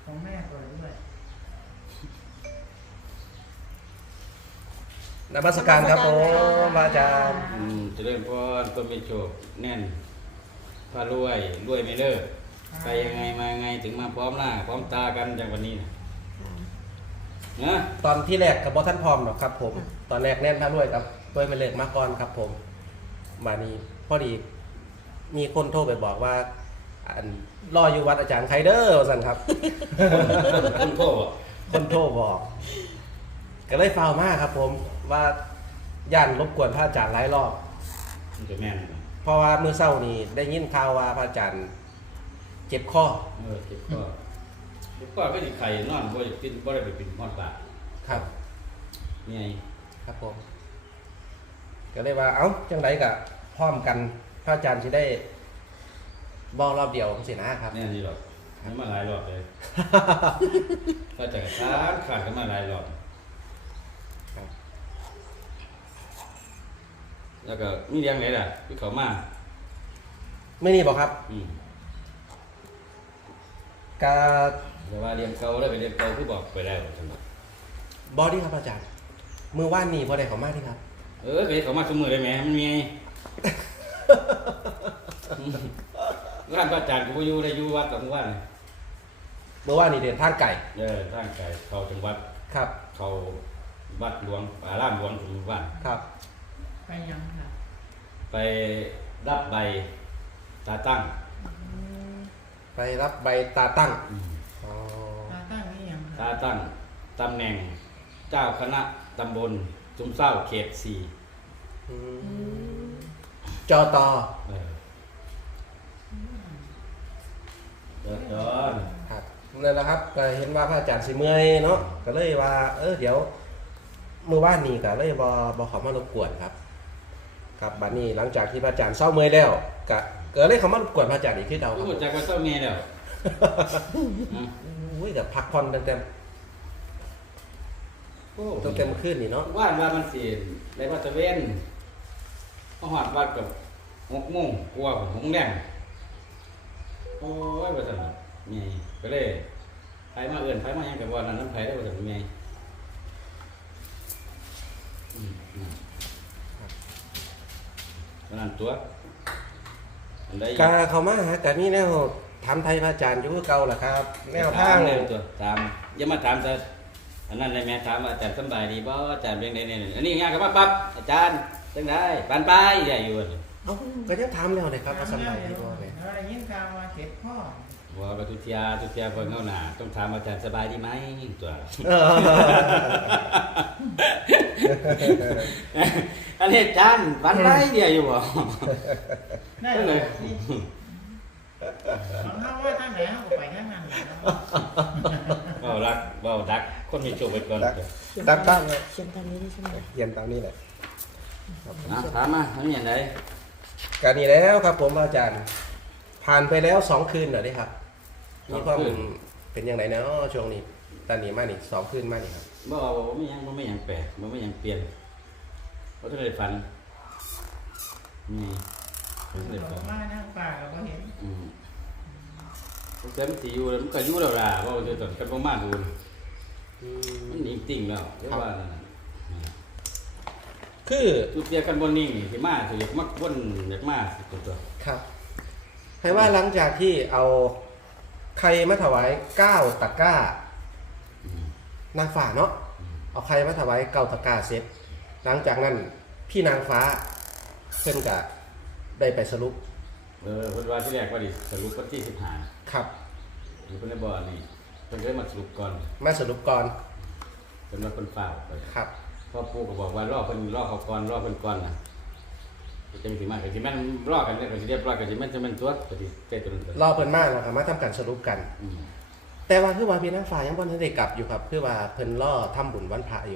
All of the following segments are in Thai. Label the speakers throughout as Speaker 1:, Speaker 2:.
Speaker 1: ของแม่ก่อนด้วย
Speaker 2: นมัสการครับผมอาจารย์
Speaker 3: เจริญพรก็มีโชคแน่นพารวยไม่เลิกไปยังไงมายังไงถึงมาพร้อมหน้าพร้อมตากันอย่างวันนี้นะ
Speaker 2: ตอนที่แรกกับบอท่านพร้อมหรอกครับผมตอนแรกแน่นท่านด้วยครับด้วยไปเลิกมาก่อนครับผมมานี่พอดีมีคนโทรไปบอกว่าอันรออยู่วัดอาจารย์ไคเดอร์สั่นครับ
Speaker 3: คนโทษ
Speaker 2: คนโทรบอกก็เลยฟาวมากครับผมว่าย่านรบกวนพระอาจารย์หลายรอบ
Speaker 3: มันจะแม่น
Speaker 2: เพราะว่าเมื่อเช้านี้ได้ยินข่าวว่าพระอาจารย์เจ็บข้อ
Speaker 3: เจ็บก็ไม่ได้ไข่นอนบ่ได้กินบ่ได้ไปกินฮอดปาก
Speaker 2: ครับ
Speaker 3: นี่ไง
Speaker 2: ครับผมก็เลยว่าเอ้าจังไรกับพร้อมกันพระอาจารย์จะได้บอกรอบเดียวสินะครับ
Speaker 3: แน่นี่หรอกมันมาหลายรอบเลยก็จะขาดกันมาหลายรอบแล้วก็มีเลี้ยงไหนล่ะที่เขามา
Speaker 2: ไม่นี่บอกครับกา
Speaker 3: แต่ว่าเลี้ยงเก่าแล้วไปเลี้ยงเก่าคือบอกไปแล้วจังหวะ
Speaker 2: บอดี้ครับอาจารย์มือว่านนี่พอได้เขามากที่ครับ
Speaker 3: ไปเขามาสมือได้ไหมมันมีไง ร้านพระอาจารย์กูอยู่ได้อยู่วัดกับว่า
Speaker 2: เมื่อว่านนี่เดินทางไก่
Speaker 3: ทางไกลเขาจังหวัด
Speaker 2: ครับ
Speaker 3: เขาวัดหลวงอารามหลวงของบ้าน
Speaker 2: ครับ
Speaker 1: ไปยังค่ะ
Speaker 3: ไปรับใบตาตั้ง
Speaker 2: ไปรับใบตาตั้งอ๋อ
Speaker 1: ตาตั้งนี่ยัง
Speaker 3: ตา
Speaker 1: ค่ะ
Speaker 3: ตั้งตำแหน่งเจ้าคณะตำบลจุมเศร้าเขต
Speaker 2: อืมจอตอ
Speaker 3: 4เดี๋ยว
Speaker 2: ครับนั่นแหละครับก็เห็นว่าพระอาจารย์สิเมื่อยเนาะก็เลยว่า เดี๋ยวมือว่านนี่ก็เลยบอขอมารบกวนครับครับบัดนี้หลังจากที่พระอาจารย์เศร้าเมื่อยแล้วก็เลยเขามารบกวนพระอาจารย์อีกขึ้นเอาครับ
Speaker 3: รู้จักว่าเจ้าเมียแล้ว
Speaker 2: อุ้ยแต่พักผ่อนตั้งแต่ขึ้นนี่เนาะ
Speaker 3: ว่ามันสิได้ว่าจะเว้นเขาหอดวัดกับ6 โมงกลัวผม6 แดงโอ้ยว่าจะมีก็เลยไผมาเอื่นไผมาหยังกับว่านั้นไผได้ว่าจะมีนั่นตัวอันใด
Speaker 2: กาเขามาหากันนี่แนวถามไทยพระอาจารย์อยู่คือเก่าล่ะครับ แนวทาง
Speaker 3: เลยตัวตามอย่ามาถามแต่อันนั้นเลยแม่ถามว่าอาจารย์สบายดีบ่อาจารย์เป็นไงเนี่ยอันนี้งานกับปั๊บอาจารย์จังได้ปานไปใหญ่อยู่
Speaker 2: เอ้าก็ยังถามแล้วเลยครับว่าสำบายดีบ่เนี่ย
Speaker 1: อะไรยิ่งข่าวมาเจ็บข้อ
Speaker 3: ว่าก็ทุกเทียเพิ่นเฮาหน้าต้องถามอาจารย์สบายดีไหมตัว อันนี้อาจารย์ปานไปเดียวอยู่บ่
Speaker 1: ได้เลยของเขาว่าท่านไหนเขาไปท่านนั้น
Speaker 3: เว้ารักเว้าดักคนมีโชคไปก่อน
Speaker 2: ตั้งตั้ง
Speaker 4: เขียนตามนี้ได้ใช่ไหม
Speaker 2: เขียนตามนี้แหละ
Speaker 3: ถามมาอันนี้อันใด
Speaker 2: การนี้แล้วครับผมอาจารย์ผ่านไปแล้ว2 คืนเหรอเนี่ยครับมีความเป็นยังไงเนาะช่วงนี้ตอนนี้มานี่2 คืนมานี่ครับ
Speaker 3: บ่มีหยังแปลกบ่มีหยังเปลี่ยนบ่ทันได้ฝันนี่บ่ทันได้
Speaker 1: บ
Speaker 3: ฝั
Speaker 1: อน กมานั่งป่าเราก็เห็น
Speaker 3: แต่มันสิอยู่แล้วมันก็อยู่แล้วล่ะว่าจะต้องกันบ่มาดูมันนิ่งติ่งแล้วเรียกว่านั่นน่ะ
Speaker 2: คือ
Speaker 3: จุดเดียวกันบ่นิ่งสิมาสิอยากมักวนอยากมาสิตัว
Speaker 2: ครับให้ว่าหลังจากที่เอาใครมาถวาย9 ตะกร้านางฟ้าเนาะเอาใครมาถวาย9 ตะกร้าเสร็จหลังจากนั้นพี่นางฟ้าเพิ่นก็ได้ไปสรุป
Speaker 3: เพิ่นว่าที่แรกว่าดิสรุปวันที่15
Speaker 2: ครับ
Speaker 3: อยู่เพิ่นได้บ่นี่เพิ่นเลยมาสรุปก่อน
Speaker 2: มาสรุปก่อน
Speaker 3: เพิ่นว่าเพิ่นฟ้าวไป
Speaker 2: ครับ
Speaker 3: พ่อปู่ก็บอกว่ารอเพิ่นรอเขาก่อนรอเพิ่นก่อนน่ะจังสิมาก็สิแม่นรอกันเนี่ยก็สิเรียบร้อยก็สิแม่นจะแม่นตัวก็สิเตะตัวนั้น
Speaker 2: รอเพิ่นมาแล้วครับมาทำการสรุปกัน แต่ว่าคือว่าพี่นางฟ้ายังบ่ทันได้กลับอยู่ครับคือว่าเพิ่นรอทำบุญวันพระอยู่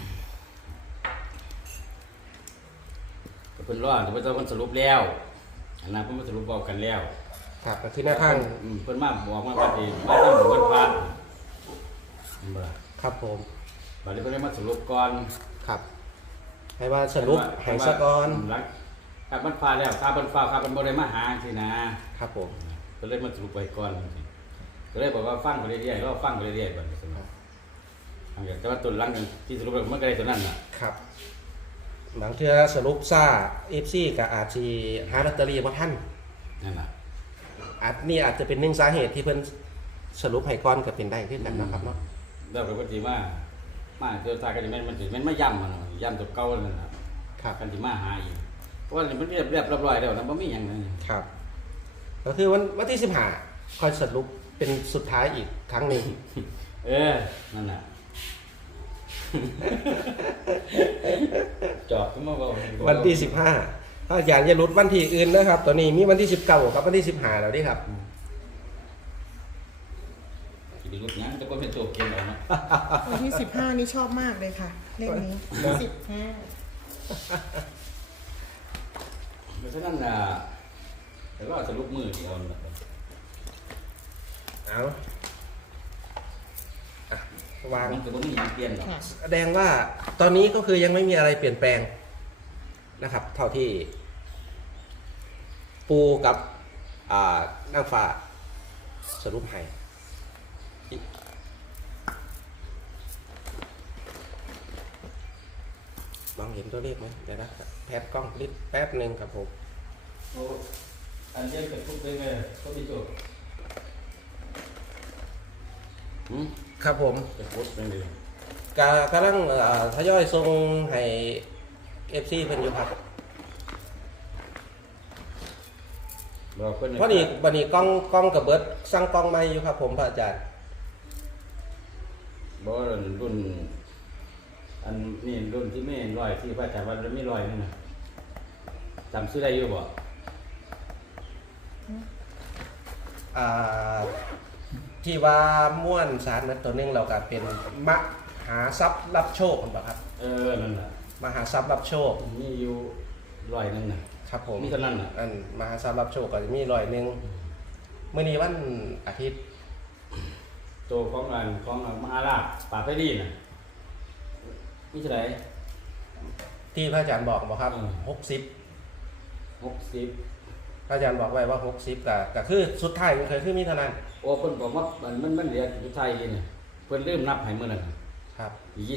Speaker 3: เพิ่นรอแต่เพิ่นสรุปแล้วอันนั้นเพิ่นมาสรุปบอกกันแล้ว
Speaker 2: ครับก็คือหน้าทาง
Speaker 3: เพิ่นมาบอกมาว่าสิมาทำบุญวันพระเห็นบ่ล่ะ
Speaker 2: ครับผม
Speaker 3: บัดนี้เพิ่นเลยมาสรุปก่อน
Speaker 2: ครับ ให้ว่าสรุปให้ซะก่อน
Speaker 3: หลังครับมันฟ้าแล้วครับมันฟ้าครับมันบ่ได้มาหาสินะครับ
Speaker 2: ผม
Speaker 3: เพิ่นเลยมาสรุปไว้ก่อนจังซี่ก็ก็เลยบอกว่าฟังไปเรื่อยๆก็ฟังไปเรื่อยๆบัดนี้ซั่นแต่ว่าตัวหลังที่สรุปแล้วมันก็ได้ตัวนั้นน่ะ
Speaker 2: ครับบางเทื่อสรุปซ่า FC ก็อาจสิหาลอตเตอรี่บ่ทัน
Speaker 3: นั่นน่ะ
Speaker 2: นี่อาจจะเป็นหนึ่งสาเหตุที่เพิ่นสรุปให้ก่อนก็เป็นได้คือกันนะครับเนาะ
Speaker 3: แล้วก็สิมาเจอตากันมันสิมันมาย่ำมันย่ำตัวเก่านั่นน่ะ
Speaker 2: ครับ
Speaker 3: กันสิมาหาอีกเพราะว่ามันเรียบร้อยแล้วนะบ่มีหยังเลย
Speaker 2: ครับ ก็คือวันที่15ค่อยสรุปเป็นสุดท้ายอีกครั้งหนึ่ง
Speaker 3: นั่นน่ะ จอดขึ้นมาบอก
Speaker 2: วันที่15ถ้าอยากจะหลุดวันที่อื่นนะครับ ตอนนี้มีวันที่19กับวันที่15แล้วนี่ครับ
Speaker 3: สิได้ลุกหยังแต่ก็เป็นตัวเกมเอาเนาะ
Speaker 4: วันที่15นี่ชอบมากเลยค่ะ เลขนี้15
Speaker 3: เพราะฉะนั้นน่ะแต่ว่าสรุปมือที่เอาน่ะ
Speaker 2: เอาอ่ะวาง
Speaker 3: มันก็บ่มีหยังเปลี่ยนหรอก
Speaker 4: ค่ะ
Speaker 2: แสดงว่าตอนนี้ก็คือยังไม่มีอะไรเปลี่ยนแปลงนะครับ เท่าที่ ปูกับนางฟ้าสรุปให้มองเห็นตัวเลขไหมเดี๋ยวนะแพทกล้องนิดแป๊บหนึ่งครับผม
Speaker 3: โอ้อันเดียวกับทุกได้ไหมก็มีตัว
Speaker 2: ครับผม
Speaker 3: จะพูดเป็นเลย
Speaker 2: กำลังทยอยส่งให้FC เพิ่นอยู่ครับ
Speaker 3: บอกเพิ่น
Speaker 2: เพราะนี่บัดนี้กล้องกับเบิร์ดสั่งกล้องใหม่อยู่ครับผมพระอาจารย์
Speaker 3: บ่รุ่นอันนี่รุ่นที่ไม่ร้อยที่พระอาจารย์ว่าไม่ร้อยนั่นน่ะจำชื่อได้อยู่บ่
Speaker 2: อ่าที่ว่าม่วนสารนั้นตัวหนึงเราก็เป็นมหาทรัพย์รับโชคผมบอกครับ
Speaker 3: นั่นน่ะ
Speaker 2: มหาทรัพย์รับโชค
Speaker 3: มีอยู่ร้อยนึงน่ะ
Speaker 2: ครับผม
Speaker 3: มีเท่านั้นน่ะ
Speaker 2: อันมหาทรัพย์รับโชคก็จะมี100มื้อนี้วันอาทิตย์
Speaker 3: ตัวของมหาราชป่าไพรีน่ะมีเท่าไหร่
Speaker 2: ที่พระอาจารย์บอกครับ
Speaker 3: อืม
Speaker 2: 60
Speaker 3: 60
Speaker 2: พระอาจารย์บอกไว้ว่า60ก็คือสุดท้ายมันเคยคือมีเท่านั้น
Speaker 3: โอ้เพิ่นบอกว่ามันเหลืออยู่ไทยนี่เพิ่นลืมนับให้มื้อนั้น
Speaker 2: ครับ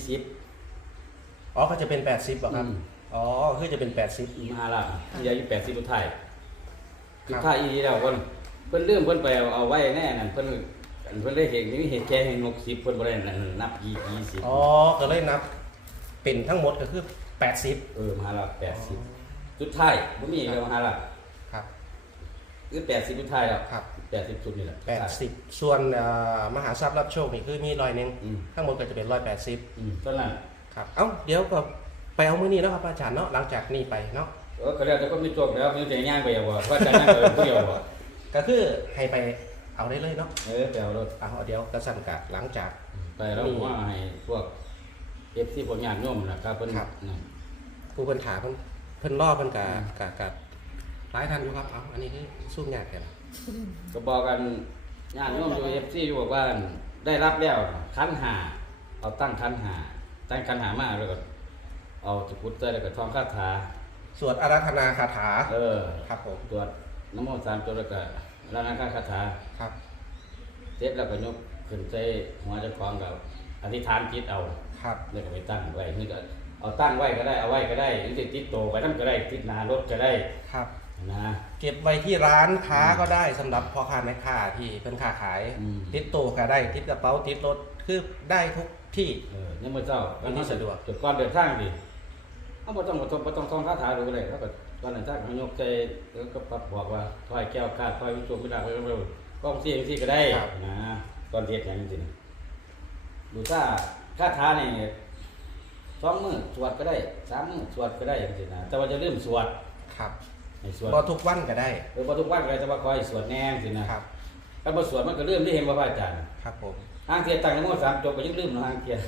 Speaker 3: 20
Speaker 2: อ๋อก็จะเป็น80บ่ครับ
Speaker 3: อืม
Speaker 2: อ๋อคือจะเป็น80
Speaker 3: มหาราชเหลืออยู่80สุดท้าย
Speaker 2: ครับ
Speaker 3: สุดท้ายอีแล้วเพิ่นลืมเพิ่นไปเอาไว้แน่นั่นเพิ่นได้เห็นนี่เห็นแค่ให้60เพิ่นบ่ได้นั่นนับ20
Speaker 2: อ๋อก็เลยนับเป็นทั้งหมดก็คือ80
Speaker 3: มหาราช80สุดท้ายบ่มีอีกแล้วมหาราช
Speaker 2: ครับ
Speaker 3: คือ80สุดท้ายแล้ว
Speaker 2: ครับ
Speaker 3: 80สุดนี่แหละ
Speaker 2: 80 ส่วนมหาทรัพย์รับโชคนี่คือมี100นึง
Speaker 3: อืม
Speaker 2: ทั้งหมดก็จะเป็น180
Speaker 3: เท่านั้น
Speaker 2: ครับเอ้าเดี๋ยวก็ไปเอามื้อนี้แล้วครับอาจารย์เนาะหลังจากนี้ไปเนาะ
Speaker 3: ก็แล้วแต่ก็มีจบแล้วมีแต่ย่างไปว่าว่าจะย่างไปผู้เดียวบ่
Speaker 2: ก็คือให้ไปเอาได้เลยเนาะ
Speaker 3: ไปเอารถ
Speaker 2: เอาเดี๋ยวก็สั่นกะหลังจาก
Speaker 3: ไปแล้วว่าให้พวก FC พวกญาติโยมนะครับเพิ่น
Speaker 2: ครับ
Speaker 3: นั่น
Speaker 2: ผู้เพิ่นถามเพิ่นรอเพิ่นกะหลายท่านอยู่ครับเอาอันนี้คือสู้ยากแค่ไหน
Speaker 3: ก็บอกกันญาติโยมอยู่ FC อยู่บอกว่าได้รับแล้วคันหาเอาตั้งคันหามาแล้วก็เอาตะกรุดใส่แล้วก็ท่องคาถา
Speaker 2: สวดอาราธนาคาถา ครับผม
Speaker 3: ตรวจน้ำมนต์3ตัวแล้วก็แล้วนั้นคาถา
Speaker 2: ครับ
Speaker 3: เสร็จแล้วก็ยกขึ้นใส่หัวเจ้าของกับอธิษฐานจิตเอา
Speaker 2: ครับ
Speaker 3: แล้วก็ไปตั้งไว้นี่ก็เอาตั้งไว้ก็ได้เอาไว้ก็ได้หรือจะติดโตไปนั่นก็ได้ติดหน้ารถก็ได้
Speaker 2: ครับ
Speaker 3: นะ
Speaker 2: เก็บไว้ที่ร้านค้าก็ได้สำหรับพ่อค้าแม่ค้าที่เพิ่นค้าขาย
Speaker 3: อืม
Speaker 2: ติดตู้ก็ได้ติดกระเป๋าติดรถคือได้ทุกที่
Speaker 3: ยังไม่เจ้า
Speaker 2: อันนี้สะดวก
Speaker 3: จุดก่อนเดินทางดิเอาบ่ต้องท่องคาถาดูเลยแล้วก็ตอนเดินทางเขายกใจแล้วก็ปรับบอกว่าถอยแก้วคาดถอยวิจารณ์ไม่ได้เร็วๆก็ซี่ก็ได้นะตอนเรียนอย่างนี้สิดูถ้าคาถาเนี่ย2 มื้อสวดก็ได้3 มื้อสวดก็ได้อย่างนี้นะแต่ว่าจะลืมสวด
Speaker 2: ครับ
Speaker 3: ให้สวด
Speaker 2: บ่ทุกวันก็ได้
Speaker 3: บ่ทุกวันก็ได้แต่ว่าคอยสวดแน่สินะครับ ถ้าบ่สวดมันก็ลืมที่เห็นว่าพระอาจารย์
Speaker 2: ครับผม
Speaker 3: ห้างเทียนตั้งนโม3จบก็ยังลืมเนาะห้างเทียน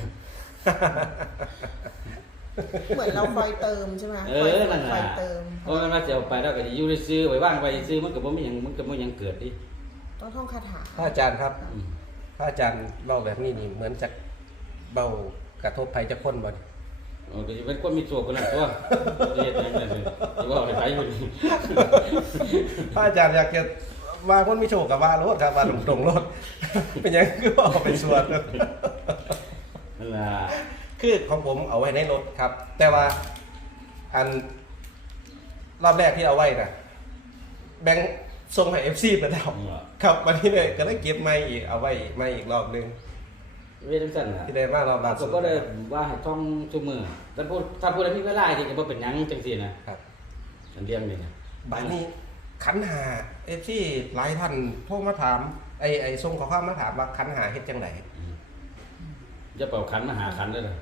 Speaker 4: เหมือนเราคอยเติมใช่ไหม
Speaker 3: นั่น
Speaker 4: ค
Speaker 3: น่ะ
Speaker 4: อยเติม
Speaker 3: เพราะมันมาจะเอาไปแล้วก็สิอยู่ซื่อๆไว้ว่างไว้ซื่อมันก็บ่มีหยังเกิดดิ
Speaker 4: ต้องท่องคาถา
Speaker 2: พระอาจารย์ครับ
Speaker 3: อืม
Speaker 2: พระอาจารย์เล่าแบบนี้นี่เหมือนจะเบากระทบภัยจะคนบ่นี่
Speaker 3: ก็สิเป็นคนมีโชคคนนั้นตัวจะเฮ็ดหยังได้สิว่าให้ไปอยู่นี่
Speaker 2: พระอาจารย์อยากจะว่าคนมีโชคกับว่ารถครับว่าตรงๆรถ เป็นหยังคือว่าเอาไปสวด
Speaker 3: นั่นล่ะ
Speaker 2: คือของผมเอาไว้ในรถครับ แต่ว่าอันรอบแรกที่เอาไว้น่ะแบงค์ส่งให้ FC ไปแล้วครับวันนี้เลยก็ได้เก็บไม้อีกเอาไว้ไม้อีกรอบนึง
Speaker 3: เวทจังซั่นน่ะ
Speaker 2: ที่ได้มารอบล่า
Speaker 3: ก็
Speaker 2: สุด
Speaker 3: ได้ว่าให้ท่องทุกมื้อแต่ถ้าพูดได้มีเวลาจริงก็บ่เป็นหยังจังซี่นะครับ อันเรื่องนี้นะ
Speaker 2: บัดนี้ขันหา FC หลายท่านโทรมาถามไอ้ส่งข้อความมาถามว่าขันหาเฮ็ดจังได
Speaker 3: จะเป่าขันมาหาขันได้เลย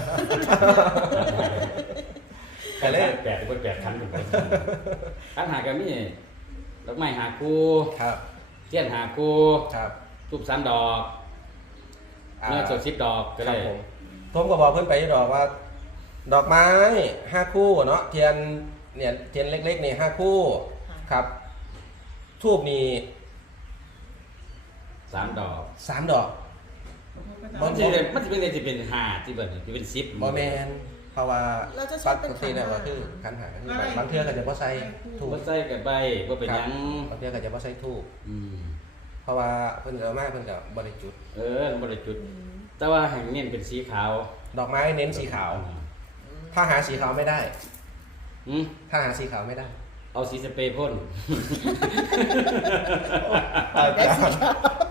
Speaker 2: แต่เลย
Speaker 3: แปดเป็นแปดขันเป็นไปขันหากันนี่ดอกไม้หาคู
Speaker 2: ครับ
Speaker 3: เทียนหาคู
Speaker 2: ครับ
Speaker 3: ทูบ3 ดอกเนื้อสด10 ดอกก็
Speaker 2: ครั
Speaker 3: ได้
Speaker 2: บผมก็บอกเพิ่นไปอยู่ดอกว่า ดอกไม้5คู่เนาะเทียนเนี่ยเทียนเล็กๆนี่5คู่ครับทูบนี่
Speaker 3: 3 ดอก
Speaker 2: 3 ดอก
Speaker 3: มันจะเป็นอะไรจะเป็น5ที่แบบจะเป็น10
Speaker 2: บ่แม่นเพราะว่า
Speaker 4: เราจะใช้
Speaker 2: ป
Speaker 4: เป็น
Speaker 2: กติแล้วก็คือขันหาคือบางเทื่อก็จะบ่ใส่ทูบ
Speaker 3: บ่ใส่กับใบบ่เป็นหยัง
Speaker 2: บางเทื่อก็จะบ่ใส่ทูบ
Speaker 3: อืม
Speaker 2: เพราะว่าเพิ่นก็เอามาเพิ่นก็บ่ได้จุด
Speaker 3: บ่ได้จุด แต่ว่าแห่งเน้นเป็นสีขาว
Speaker 2: ดอกไม้เน้นสีขาว ถ้าหาสีขาวไม่ได้
Speaker 3: อืม
Speaker 2: ถ้าหาสีขาวไม่ได้
Speaker 3: เอาสีสเปรย์พ่น
Speaker 4: ได้สีขาว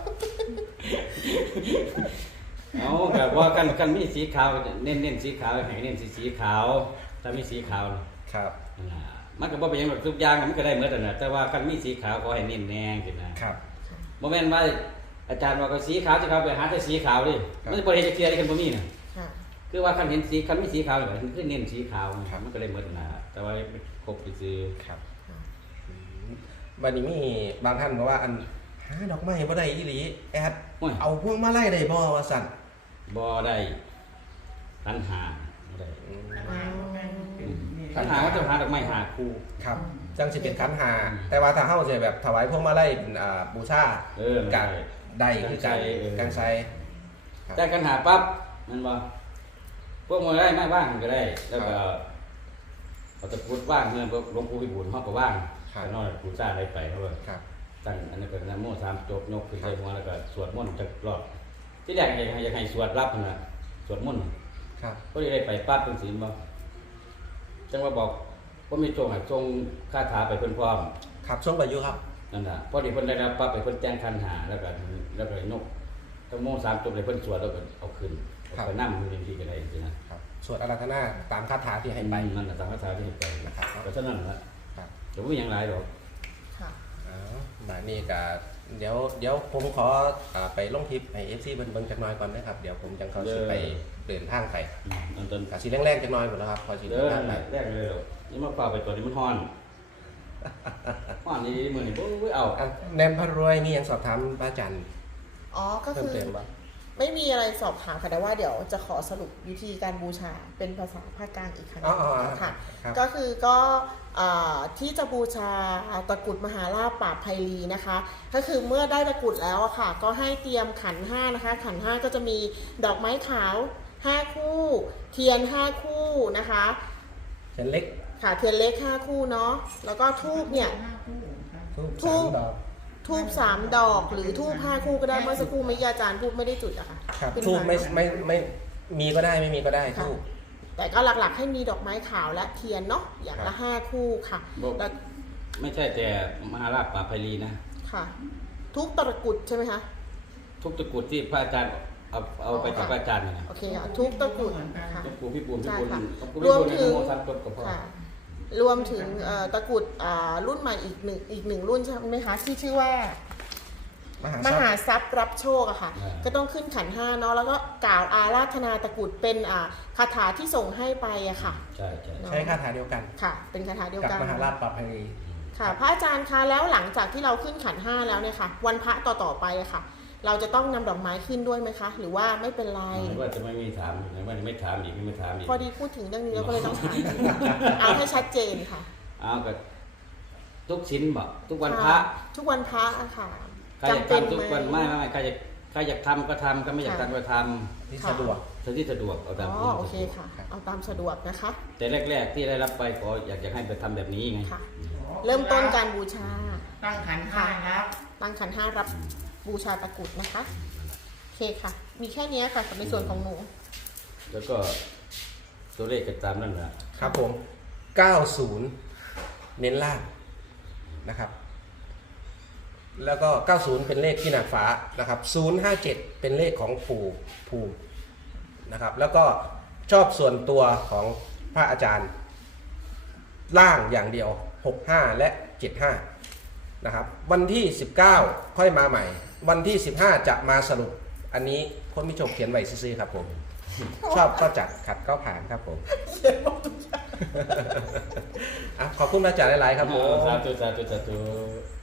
Speaker 3: เอาแบบว่ากันมีสีขาวเน้นสีขาวแห่งเน้นสีขาว ถ้ามีสีขาว
Speaker 2: ครับ
Speaker 3: มันก็บ่เป็นหยังหรอกทุกอย่างมันก็ได้เหมือนกันนะแต่ว่าคันมีสีขาวขอให้เน้นแน่งกันนะครับ บ่แม่นว่าอาจารย์ว่าก็สีขาวจะเข้าไปหาแต่สีขาวดิ
Speaker 2: ครับ
Speaker 3: มันจะบ่เห็นจะเคลียร์ได้กันบ่มีน่ะ
Speaker 4: ค่ะ
Speaker 3: คือว่าคันเห็นสีคันมีสีขาวก็คือเน้นสีขาวมันก็ได้เหมือนกันนะแต่ว่าครบไปซื้อ
Speaker 2: ครับวันนี้มีบางท่านบอกว่าอันหาดอกไม้บ่ได้อีหลีแอด
Speaker 3: โอ้ย
Speaker 2: เอาพวงมาลัยได้บ่ว่าสั่น
Speaker 3: บ่ได้ตันหาบ่ได้
Speaker 2: ขั
Speaker 3: ตัน
Speaker 2: น
Speaker 3: หา
Speaker 2: หา
Speaker 3: ก็จะหาดอกไม้หาคู่
Speaker 2: ครับจังสิเป็นขันหา แต่ว่าถ้าเฮาสิแบบถวายพวงมาลัยบูชา
Speaker 3: มัน
Speaker 2: กัได้คือกัน
Speaker 3: เออ
Speaker 2: กันใช้ครับ
Speaker 3: แต่กันหาปั๊บมันบ่พวกมันได้มาบ้างก็ได้ แล้วก็เอาตะกรุดว่างเงินหลวงปู่พิบูลเฮาก็ว่างก็นอนปู่ซ่าได้ไปเฮาก็
Speaker 2: ครับ
Speaker 3: ตั้งอันนั้นก็นะโม3จบยกขึ้นใส่หัวแล้วก็สวดมนต์จักรอบที่แรกอยากให้สวดรับนั่นน่ะสวดมนต์
Speaker 2: ครับ
Speaker 3: พอได้ไปปั๊บเป็นศีลบ่จังว่าบอกว่ามีโจงให้ทรงคาถาไปเพิ่นพร้อม
Speaker 2: ครับช่วงประยุครับ
Speaker 3: นั่นน่ะพอดีเพิ่นได้รับปั๊บไปเพิ่นแจ้งคันหาแล้วก็นกทั้งโม3จบเลยเพิ่นสวดแล้วก็เอาขึ้นเอาไปนำอยู่ในที่ก็ได้จังนะครับ
Speaker 2: สวดอาราธนาตามคาถาที่ให้ไป
Speaker 3: นั่นน่ะตามคาถาที่ให้ไป
Speaker 2: นะครับ
Speaker 3: เพราะฉะนั้นล่ะ
Speaker 2: ครับ
Speaker 3: เดี๋ยวบ่มีหยังหลายดอก
Speaker 4: ค่ะ
Speaker 2: บัดนี้ก็เดี๋ยวผมขอไปลงคลิปให้ FC เบิ่งจักหน่อยก่อนนะครับเดี๋ยวผมจังเขาสิไปเดินทางไป
Speaker 3: อันต้น
Speaker 2: กะสิแรงๆจักหน่อยหมดแล้วครับพอสิ
Speaker 3: เด้
Speaker 2: เดิ
Speaker 3: อน
Speaker 2: ทางไป
Speaker 3: แรกเลยนี่มาฟ้าไปตัวนี้มันฮ้อนฮ้อนนี่มื้อนี้บ่เอา
Speaker 2: อ่ะแนมพระรวยมีหยังสอบถามพระอาจารย์
Speaker 4: อ๋อ ก็
Speaker 2: เพิ่ม
Speaker 4: คือ
Speaker 2: เติมบ่
Speaker 4: ไม่มีอะไรสอบถามค่ะแต่ว่าเดี๋ยวจะขอสรุปวิธีการบูชาเป็นภาษาภาคกลางอีกครั้ง
Speaker 2: อ๋อ
Speaker 4: ค่ะ
Speaker 2: ครับ
Speaker 4: ก็คือที่จะบูชาตะกรุดมหาราชปราบไพลีนะคะ ก็คือเมื่อได้ตะกรุดแล้วอะค่ะ ก็ให้เตรียมขันห้านะคะ ขันห้าก็จะมีดอกไม้ขาว5คู่ เทียน5คู่นะคะ
Speaker 2: เส้นเล็ก
Speaker 4: ค่ะเทียนเล็ก5คู่เนาะแล้วก็ทูบเนี่ย
Speaker 2: ทูบ3 ดอก
Speaker 4: ทูบ3 ดอกหรือทูบ5 คู่ก็ได้เมื่อสักครู่ไม่อาจารย์พูดไม่ได้จุดอะค่ะ
Speaker 2: ครับ
Speaker 4: ขึ้น
Speaker 2: ทูบ
Speaker 4: มา
Speaker 2: ไม่มีก็ได้ไม่มีก็ได้
Speaker 4: ค่ะ
Speaker 2: ทูบ
Speaker 4: แต่ก็หลักๆให้มีดอกไม้ขาวและเทียนเนาะอย่างละ5 คู่ค่ะ
Speaker 3: บ่
Speaker 4: แล้ว
Speaker 3: ไม่ใช่แต่มหาราชป่าไพลีนะ
Speaker 4: ค่ะ ทุกตะกรุดใช่ไหมคะ
Speaker 3: ทุกตะกรุดที่พระอาจารย์เอาไปจากพระอาจารย์เนี่ยนะ
Speaker 4: โอเคค่ะทุกตะกรุดค่ะ
Speaker 3: หลวงปู่พี่ปูนพี่
Speaker 4: ใช่
Speaker 3: ปูน
Speaker 4: ค่ะ
Speaker 3: หลวงปู่
Speaker 4: ร
Speaker 3: พี่
Speaker 4: วม
Speaker 3: ปูน
Speaker 4: ถึง
Speaker 3: โมสามจบกับพ่อ
Speaker 4: ค่ะ รวมถึงตะกรุดรุ่นใหม่อีกหนึ่งรุ่นใช่ไหมคะที่ชื่อว่าม
Speaker 2: หาท
Speaker 4: ม
Speaker 2: รัพ
Speaker 4: หา
Speaker 2: ย์
Speaker 4: ทรัพย์รับโชคอะค่ะ ก็ต้องขึ้นขันห้าเนาะแล้วก็กล่าวอาราธนาตะกรุดเป็นคาถาที่ส่งให้ไปอะค่ะ
Speaker 3: ใช่ใช่
Speaker 2: ใช้คาถาเดียวกัน
Speaker 4: ค่ะ เป็นคาถาเดียว
Speaker 2: กับ
Speaker 4: กัน
Speaker 2: มหาราชปรับภัย
Speaker 4: ค่ะ พระอาจารย์คะแล้วหลังจากที่เราขึ้นขันห้าแล้วเนี่ยค่ะ วันพระต่อไปอะค่ะ เราจะต้องนำดอกไม้ขึ้นด้วยไหมคะ หรือว่าไม่เป็นไร
Speaker 3: ว่าจะไม่มีถามหรือว่าไม่ถามอีกไม่ถามอีก
Speaker 4: พอดีพูดถึงเรื่องนี้แล้วก็เลยต้องถามเอาให้ชัดเจนค่ะ
Speaker 3: เอากับทุกชิ้นบอกทุกวันพระ
Speaker 4: ทุกวันพระอะค่ะ
Speaker 3: ใครอยากทำทุกวันไม่ใครอยากทำก็ทำก็ไม่อยากทำก็ท
Speaker 2: ที่สะดวก
Speaker 3: ำที่สะดวกเอาตาม
Speaker 4: อ๋อโอเคค่ะ เอาตามสะดวกนะคะ
Speaker 3: แต่แรกๆที่ได้รับไปก็อยากให้ไปทำแบบนี้ไง
Speaker 4: ค่ะ เริ่มต้นการบูชา
Speaker 1: ตั้งขันห้ารับ
Speaker 4: ตั้งขันห้ารับบูชาตะกรุดนะคะโอเคค่ะ มีแค่นี้ค่ะกับในส่วนของหนู
Speaker 3: แล้วก็ตัวเลขก็ตามนั่นแหละ
Speaker 2: ครับผม 90 เน้นล่างนะครับ แล้วก็ 90 เป็นเลขที่นางฟ้านะครับ 057 เป็นเลขของปู่ภูมินะครับ แล้วก็ชอบส่วนตัวของพระอาจารย์ล่างอย่างเดียว 65 และ 75 นะครับ วันที่ 19 ค่อยมาใหม่ วันที่ 15 จะมาสรุป อันนี้คนมิชมเขียนไว้ซื่อๆครับผม ชอบก็จัดขัดก็ผ่านครับผม อ่ะขอบคุณพระอาจารย์หลายๆครับผม
Speaker 3: สาธุ